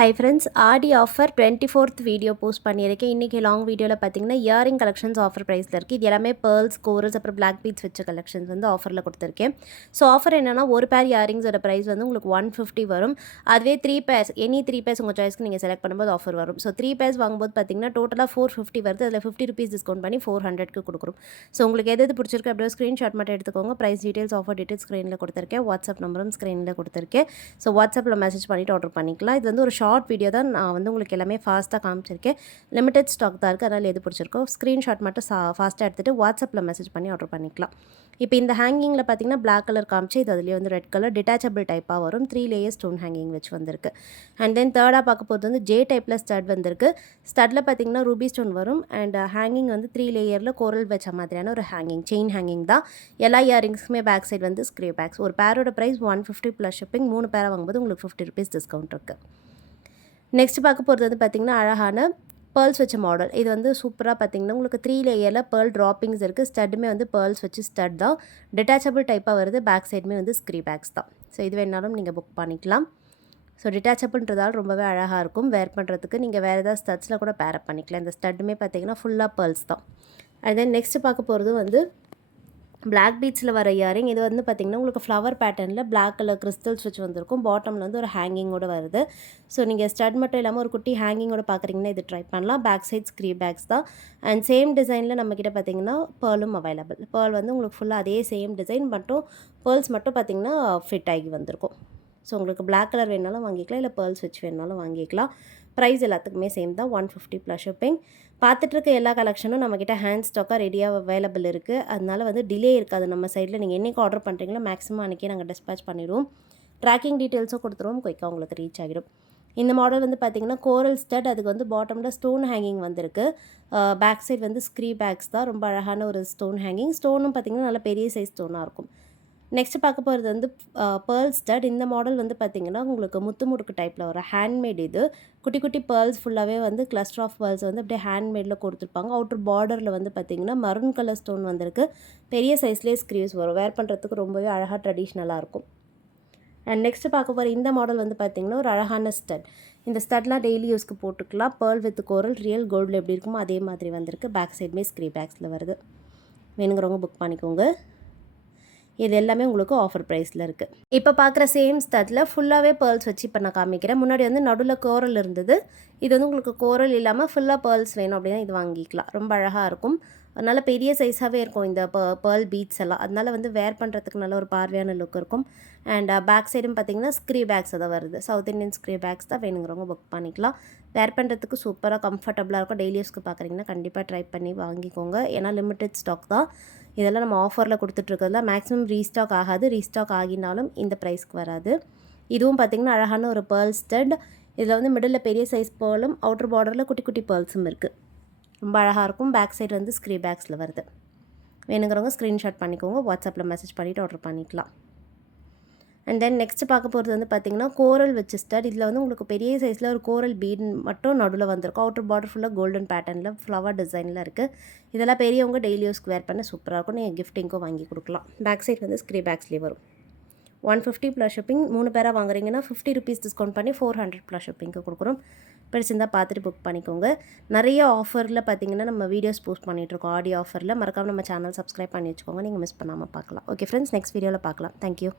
Hi friends, ஆடி offer 24th video post பண்ணியிருக்கேன். இன்றைக்கி long வீடியோவில் பார்த்தீங்கன்னா இயரிங் கலெக்ஷன்ஸ் ஆஃபர் ப்ரைஸில் இருக்குது. இது எல்லாமே பேர்ல்ஸ், கோரல்ஸ், அப்புறம் பிளாக் பீட்ஸ் வச்ச கலெக்ஷன்ஸ் வந்து ஆஃபரில் கொடுத்துருக்கேன். ஸோ ஆஃபர் என்னென்னா, ஒரு பேர் இயரிங்ஸோட ப்ரைஸ் வந்து உங்களுக்கு 150 வரும். அதுவே 3 பேர்ஸ், எனி 3 பேர்ஸ் உங்கள் சாய்ஸ்க்கு நீங்கள் செலக்ட் பண்ணும்போது ஆஃபர் வரும். ஸோ 3 பேர்ஸ் வாங்கும்போது பார்த்தீங்கன்னா டோட்டலாக 450 வருது. அதில் 50 ருபீஸ் டிஸ்கவுண்ட் பண்ணி 400க்கு கொடுக்குறோம். ஸோ உங்களுக்கு எது பிடிச்சிருக்கு அப்படியே ஸ்க்ரீன்ஷாட் மட்டும் எடுத்துக்கோங்க. ப்ரைஸ் டீட்டெயில்ஸ், ஆஃபர் டீட்டெயில்ஸ் ஸ்க்ரீனில் கொடுத்துருக்கேன். வாட்ஸ்அப் நம்பரும் ஸ்க்ரீனில் கொடுத்துருக்கேன். ஸோ வாட்ஸ்அப்பில் மெசேஜ் பண்ணிவிட்டு ஆர்டர் பண்ணிக்கலாம். இது வந்து ஒரு ஷார்ட் வீடியோ தான். நான் வந்து உங்களுக்கு எல்லாமே ஃபாஸ்ட்டாக காமிச்சிருக்கேன். லிமிடெட் ஸ்டாக் தான் இருக்குது. அதனால் எது பிடிச்சிருக்கோ ஸ்க்ரீன்ஷாட் மட்டும் ஃபாஸ்ட்டாக எடுத்துகிட்டு வாட்ஸ்அப்பில் மெசேஜ் பண்ணி ஆர்டர் பண்ணிக்கலாம். இப்போ இந்த ஹேங்கிங்கில் பார்த்தீங்கன்னா பிளாக் கலர் காமிச்சு, இது அதுலேயே வந்து ரெட் கலர் டிட்டாச்சபிள் டைப்பாக வரும். 3 லேயர் ஸ்டோன் ஹேங்கிங் வச்சு வந்திருக்கு. அண்ட் தென் தேர்டாக பார்க்க போகிறது வந்து ஜே டைப்பில் ஸ்டட் வந்திருக்கு. ஸ்டட்டில் பார்த்தீங்கன்னா ரூபி ஸ்டோன் வரும். அண்ட் ஹேங்கிங் வந்து 3 லேயரில் கோரல் வச்ச மாதிரியான ஒரு ஹேங்கிங், செயின் ஹேங்கிங் தான். எல்லா இயரிங்ஸுமே பேக் சைடு வந்து ஸ்க்ரீவ் பேக்ஸ். ஒரு பேரோட ப்ரைஸ் 150 ப்ளஸ் ஷிப்பிங். 3 பேரை வாங்கும்போது உங்களுக்கு 50 ருபீஸ் டிஸ்கவுண்ட் இருக்குது. நெக்ஸ்ட் பார்க்க போகிறது வந்து பார்த்திங்கன்னா அழகான பேர்ல்ஸ் வச்ச மாடல். இது வந்து சூப்பராக பார்த்திங்கன்னா உங்களுக்கு 3 லேயரில் பேர்ல் ட்ராப்பிங்ஸ் இருக்குது. ஸ்டட்டுமே வந்து பேர்ல்ஸ் வச்சு ஸ்டட் தான். டிட்டாச்சபிள் டைப்பாக வருது. பேக் சைடுமே வந்து ஸ்க்ரீ பேக்ஸ் தான். ஸோ இது வேணாலும் நீங்கள் புக் பண்ணிக்கலாம். ஸோ டிட்டாச்சபிள்ன்றதால் ரொம்பவே அழகாக இருக்கும். வேர் பண்ணுறதுக்கு நீங்கள் வேறு ஏதாவது ஸ்டட்ஸில் கூட பேரப் பண்ணிக்கலாம். இந்த ஸ்டட்டுமே பார்த்திங்கன்னா ஃபுல்லாக பேர்ல்ஸ் தான். அண்ட் தென் நெக்ஸ்ட்டு பார்க்க போகிறது வந்து பிளாக் பீட்ஸில் வர இயரிங். இது வந்து பார்த்திங்கன்னா உங்களுக்கு ஃப்ளவர் பேட்டர்னில் பிளாக் கலர் கிறிஸ்டல்ஸ் வச்சு வந்திருக்கும். பாட்டமில் வந்து ஒரு ஹேங்கிங்கோடு வருது. ஸோ நீங்கள் ஸ்டட் மட்டும் இல்லாமல் ஒரு குட்டி ஹேங்கிங்கோட பார்க்குறீங்கன்னா இது ட்ரை பண்ணலாம். பேக் சைட் ஸ்க்ரீ பேக்ஸ் தான். அண்ட் சேம் டிசைனில் நம்மக்கிட்ட பார்த்திங்கன்னா பேர்லும் அவைலபிள். பேர்ல் வந்து உங்களுக்கு ஃபுல்லாக அதே சேம் டிசைன் மட்டும் பேர்ல்ஸ் மட்டும் பார்த்திங்கன்னா ஃபிட் ஆகி வந்திருக்கும். ஸோ உங்களுக்கு பிளாக் கலர் வேணாலும் வாங்கிக்கலாம், இல்லை பேர்ல்ஸ் வச்சு வேணாலும் வாங்கிக்கலாம். ப்ரைஸ் எல்லாத்துக்குமே சேம் தான், 150 ப்ளஸ் ஷிப்பிங். பார்த்துட்ருக்க எல்லா கலெக்ஷனும் நம்மக்கிட்ட ஹேண்ட் ஸ்டாக்காக ரெடியாக அவைலபிள் இருக்குது. அதனால் வந்து டிலே இருக்காது நம்ம சைடில். நீங்கள் என்றைக்கு ஆர்டர் பண்ணுறீங்களோ மேக்ஸிமம் அன்றைக்கே நாங்கள் டிஸ்பேச் பண்ணிடுவோம். ட்ராக்கிங் டீட்டெயில்ஸும் கொடுத்துருவோம். குயிக்காக உங்களுக்கு ரீச் ஆகிடும். இந்த மாடல் வந்து பார்த்திங்கன்னா கோரல் ஸ்டட். அதுக்கு வந்து பாட்டமில் ஸ்டோன் ஹேங்கிங் வந்திருக்கு. பேக் சைட் வந்து ஸ்க்ரீ பேக்ஸ் தான். ரொம்ப அழகான ஒரு ஸ்டோன் ஹேங்கிங். ஸ்டோனும் பார்த்திங்கன்னா நல்ல பெரிய சைஸ் ஸ்டோனாக இருக்கும். நெக்ஸ்ட் பார்க்க போகிறது வந்து பேர்ல் ஸ்டட். இந்த மாடல் வந்து பார்த்திங்கன்னா உங்களுக்கு முத்து முடுக்கு டைப்பில் வர ஹேண்ட்மேட். இது குட்டி குட்டி பேர்ல்ஸ் ஃபுல்லாகவே வந்து கிளஸ்டர் ஆஃப் பேர்ல்ஸ் வந்து அப்படியே ஹேண்ட்மேடில் கொடுத்துருப்பாங்க. அவுட்டர் பார்டரில் வந்து பார்த்திங்கன்னா மரூன் கலர் ஸ்டோன் வந்திருக்கு. பெரிய சைஸ்லேயே ஸ்க்ரீவ்ஸ் வரும். வேர் பண்ணுறதுக்கு ரொம்பவே அழகாக ட்ரெடிஷ்னலாக இருக்கும். அண்ட் நெக்ஸ்ட்டு பார்க்க போகிற இந்த மாடல் வந்து பார்த்திங்கன்னா ஒரு அழகான ஸ்டட். இந்த ஸ்டட்லாம் டெய்லி யூஸ்க்கு போட்டுக்கலாம். பேர்ல் வித் கோரல் ரியல் கோல்டில் எப்படி இருக்குமோ அதே மாதிரி வந்திருக்கு. பேக் சைடுமே ஸ்க்ரீ பேக்ஸில் வருது. வேணுங்கிறவங்க புக் பண்ணிக்கோங்க. இது எல்லாமே உங்களுக்கு ஆஃபர் ப்ரைஸில் இருக்குது. இப்போ பார்க்குற சேம் ஸ்டட்டில் ஃபுல்லாகவே பேர்ல்ஸ் வச்சு இப்போ நான் காமிக்கிறேன். முன்னாடி வந்து நடுவில் கோரல் இருந்தது. இது வந்து உங்களுக்கு கோரல் இல்லாமல் ஃபுல்லாக பேர்ல்ஸ் வேணும் அப்படின்னா இது வாங்கிக்கலாம். ரொம்ப அழகாக இருக்கும். அதனால் பெரிய சைஸாகவே இருக்கும் இந்த பேர்ல் பீட்ஸ் எல்லாம். அதனால் வந்து வேர் பண்ணுறதுக்கு நல்ல ஒரு பார்வையான லுக் இருக்கும். அண்ட் பேக் சைடும் பார்த்திங்கன்னா ஸ்க்ரீ பேக்ஸ் தான் வருது. சவுத் இண்டியன் ஸ்க்ரீ பேக்ஸ் தான். வேணுங்கிறவங்க புக் பண்ணிக்கலாம். வேர் பண்ணுறதுக்கு சூப்பராக கம்ஃபர்டபுளாக இருக்கும். டெய்லி யூஸ்க்கு பார்க்குறீங்கன்னா கண்டிப்பாக ட்ரை பண்ணி வாங்கிக்கோங்க. ஏன்னா லிமிட்டட் ஸ்டாக் தான். இதெல்லாம் நம்ம ஆஃபரில் கொடுத்துட்ருக்கிறதுல மேக்ஸிமம் ரீஸ்டாக் ஆகாது. ரீஸ்டாக் ஆகினாலும் இந்த ப்ரைஸ்க்கு வராது. இதுவும் பார்த்திங்கன்னா அழகான ஒரு பேர்ல் ஸ்டட். இதில் வந்து மிடில் பெரிய சைஸ் பேர்லும் அவுட்டர் பார்டரில் குட்டி குட்டி பேர்ல்ஸும் இருக்குது. ரொம்ப அழகாக இருக்கும். பேக் சைடு வந்து ஸ்க்ரீ பேக்ஸில் வருது. வேணுங்கிறவங்க ஸ்க்ரீன்ஷாட் பண்ணிக்கோங்க. வாட்ஸ்அப்பில் மெசேஜ் பண்ணிவிட்டு ஆர்டர் பண்ணிக்கலாம். அண்ட் தென் நெக்ஸ்ட் பார்க்க போகிறது வந்து பார்த்திங்கன்னா கோரல் வச்சு ஸ்டட். இதில் வந்து உங்களுக்கு பெரிய சைஸில் ஒரு கோரல் பீட் மட்டும் நடுவில் வந்திருக்கும். அவுட்டர் பார்டர் ஃபுல்லாக கோல்டன் பேட்டர்னில் ஃப்ளவர் டிசைனில் இருக்குது. இதெல்லாம் பெரியவங்க டெய்லி யூஸ்க்கு வேர் பண்ண சூப்பராக இருக்கும். நீங்கள் கிஃப்டிங்க்கும் வாங்கி கொடுக்கலாம். பேக் சைட் வந்து ஸ்க்ரீ பேக்ஸ்லேயே வரும். 150 ப்ளஸ் ஷிப்பிங். 3 பேராக வாங்குறீங்கன்னா 50 ருபீஸ் டிஸ்கவுண்ட் பண்ணி 400 ப்ளஸ் ஷிப்பிங்க்கு கொடுக்குறோம். பிடிச்சிருந்தால் பார்த்துட்டு புக் பண்ணிக்கோங்க. நிறைய ஆஃபரில் பார்த்திங்கன்னா நம்ம வீடியோஸ் போஸ்ட் பண்ணிகிட்ருக்கோம். ஆடியோ ஆஃபரில் மறக்காமல் நம்ம சேனல் சப்ஸ்கிரைப் பண்ணி வச்சுக்கோங்க. நீங்கள் மிஸ் பண்ணாமல் பார்க்கலாம். ஓகே ஃப்ரெண்ட்ஸ், நெக்ஸ்ட் வீடியோவில் பார்க்கலாம். தேங்க்யூ.